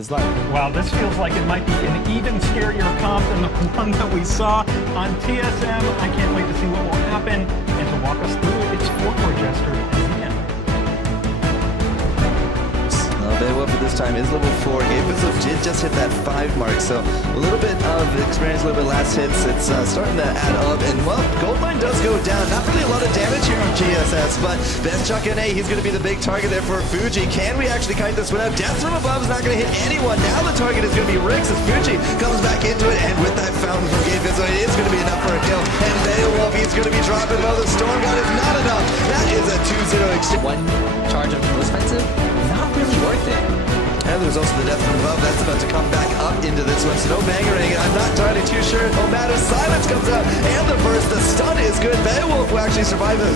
his life. Well, this feels like it might be an even scarier comp than the one that we saw on TSM. I can't wait to see what will happen, and to walk us through it, it's 4-core Jester Zen. Beowulf at this time is level 4. Gankstars did just hit that 5 mark, so a little bit of experience, a little bit last hits. It's starting to add up, and well, Goldmine does go down. Not really a lot of damage here on GSS, but Best Chuck NA, he's going to be the big target there for Fuji. Can we actually kite this one out? Death from above is not going to hit anyone. Now the target is going to be Rix as Fuji comes back into it, and with that fountain from Gankstars, it is going to be enough for a kill. And Beowulf, he's going to be dropping low. The Storm God is not enough. That is a 2-0 exchange. One charge of most offensive, not really worth it. And there's also the death from above. That's about to come back up into this one. So no bangering. I'm not entirely too sure. Oh, Matter Silence comes out. And the burst. The stun is good. Beowulf will actually survive the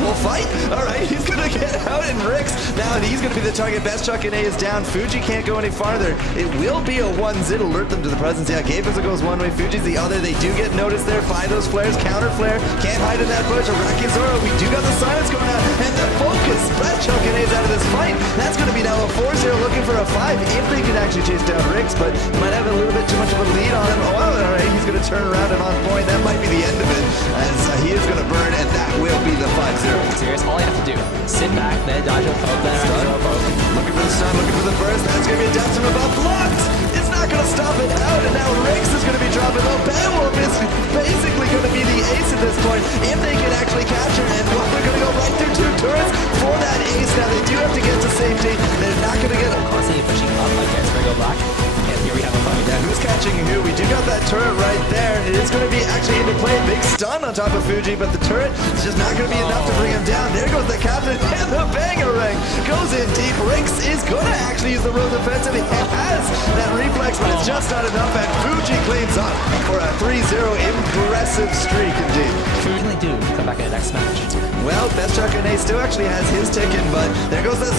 whole fight. All right, he's going to get out, and Rix, now he's going to be the target. Best Chuck NA is down. Fuji can't go any farther. It will be a 1-zit, alert them to the presence. Yeah, Gankstars goes one way, Fuji's the other. They do get noticed there by those flares. Counter flare, can't hide in that bush. Araki Zoro, we do got the silence going out, and the focus. Best Chuck NA is out of this fight. That's going to be now a 4-0, looking for a 5 if they can actually chase down Rix, but might have a little bit too much of a lead on him. Oh, all right, he's going to turn around and on point. That might be the end of it, as he is going to burn, and that will be the 5-0. Sirius, all you have to do, sit back, then dodge a poke, then throw a poke. Looking for the stun, looking for the burst. That's going to be a death from above. Blocked! It's not going to stop it out, and now Rix is going to be dropping low. Beowulf is basically going to be the ace at this point, if they can actually capture, and well, they're going to go right through 2 turrets for that ace. Now they do have to get to safety. They're not going to get Constantly pushing up like this, go black. And here we have a fight. Yeah, who's catching who? We do got that turret right there. It is going to be actually into play. Big stun on top of Fuji, but the turret is just not going to be enough to bring him down. There goes the captain, and the bangerang goes in deep. Rix is going to actually use the Rose Offensive. He has that reflex, but it's just not enough, and Fuji cleans up for a 3-0 impressive streak indeed. Fuji really do come back in the next match. Well, Best Chuck NA still actually has his ticket, but there goes the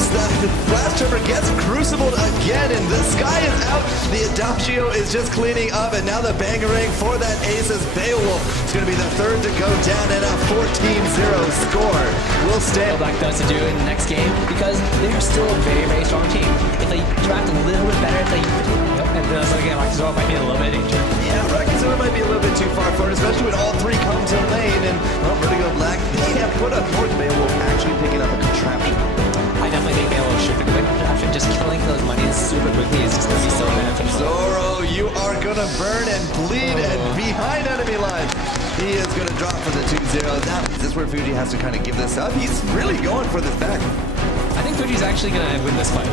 Blast Tripper gets crucibled again, and the sky is out. The Adagio is just cleaning up, and now the bangerang for that ace as Beowulf is going to be the third to go down, and a 14-0 score will stand. Black does to do in the next game because they're still a very, very strong team. If they draft a little bit better, if they and so again, like Zoro might be in a little bit of danger. Yeah, Rakizora might be a little bit too far forward, especially when all 3 come to lane, and well, Vertigo Black, yeah, put up north. Beowulf actually picking up a contraption. I definitely think Beowulf should pick up a contraption. Just killing those monies super quickly is just going to be so beneficial. Zoro, you are going to burn and bleed and behind enemy lines. He is going to drop for the 2-0. Now, is this where Fuji has to kind of give this up? He's really going for this back. I think Fuji's actually going to win this fight.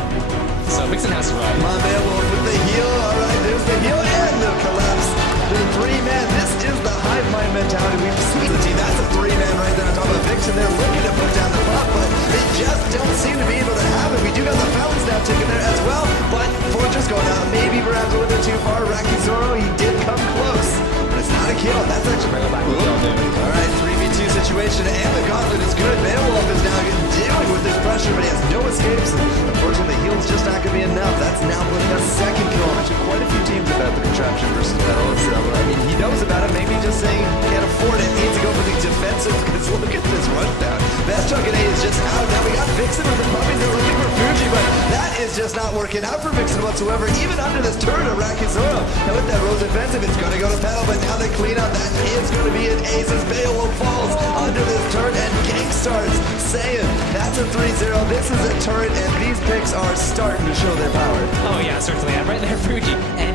So Vixen has to ride. Come on, Beowulf with the heal. All right, there's the heal and the collapse. The 3-man, this is the hive mind mentality we've seen. The team, that's a 3-man right there on top of Vixen. They're looking to put down the pop, but they just don't seem to be able to have it. We do got the fountains now ticking there as well, but Fortress going out. Maybe perhaps a little bit too far. Raki Zoro, he did come close, but it's not a kill. That's actually Bring it back with kill, dude. all right, 3v2 situation, and the gauntlet is good. Beowulf is now dealing with this pressure, but he has no escapes. And unfortunately, the heal's just not going to be enough. That's now putting a second kill. Actually, quite a few teams about the contraption versus battle. So, I mean, he knows about it. Maybe just saying can't afford it. Needs to go for the defensive, because look at this rundown. Best Chuck NA is just out. Now we got Vixen with the puppies. They're looking for Fuji, but that is just not working out for Vixen whatsoever. Even under this turret of Rakizora. Now with that Rose Offensive, it's going to go to Pedal, but now they clean up. That is going to be an ace as Beowulf falls under this turret, and GankStars saying that's a 3-0. This is a turret, and these picks are starting to show their power. Oh yeah, certainly. I'm right there, Fuji. And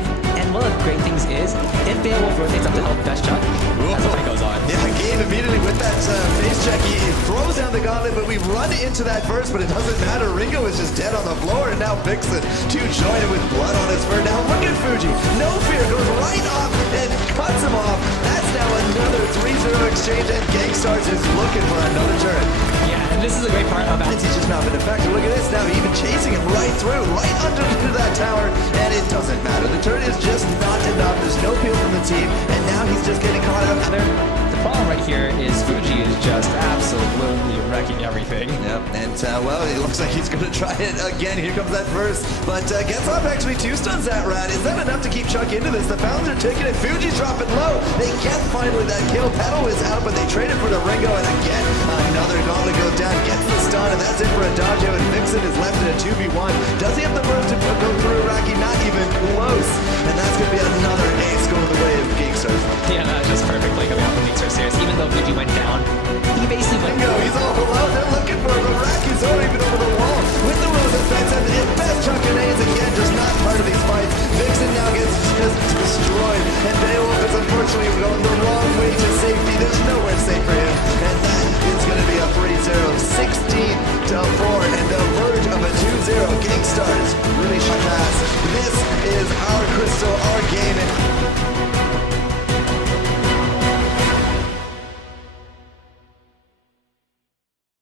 one of the great things is, if Beowulf rotates up to help Best Chuck, that's what goes on. Yeah, Gabe immediately with that face check, he throws down the gauntlet, but we run into that first, but it doesn't matter. Ringo is just dead on the floor, and now Vixen to join it with blood on his fur. Now look at Fuji. No fear, goes right up and cuts him off. That's now another 3-0 exchange, and GankStars is looking for another turret. Yeah, and this is a great part about He's just not been effective. Look at this now, even chasing him right through, right under that tower, and it doesn't matter. The turret is just not enough. There's no peel from the team, and now he's just getting caught up. The problem right here is Fuji is just absolutely wrecking everything. Yep, and well, it looks like he's going to try it again. Here comes that first, but gets off actually 2 stuns that round. Is that enough to keep Chuck into this? The Pounds are taking it. Fuji's dropping low. They get finally that kill. Pedal is out, but they traded for the Ringo, and again, another gauntlet goes down, gets the stun, and that's it for a Dodge, and Vixen is left in a 2v1. Does he have the room to go through Rocky? Not even close, and that's going to be another ace going the way of GankStars. Yeah, no, just perfectly coming off of GankStars Sirius. Even though Fuji went down, he basically went Ringo, he's all alone. They're looking for him, but Rocky's already been over the wall with the Rose effects, and at best Chuck and A's again, just not part of these fights. Vixen now gets just destroyed, and Beowulf is unfortunately going the wrong way to safety. There's nowhere safe for him, and that is going to be a 3-0, 16-4, and the verge of a 2-0. GankStars really pass. This is our Crystal, our game, and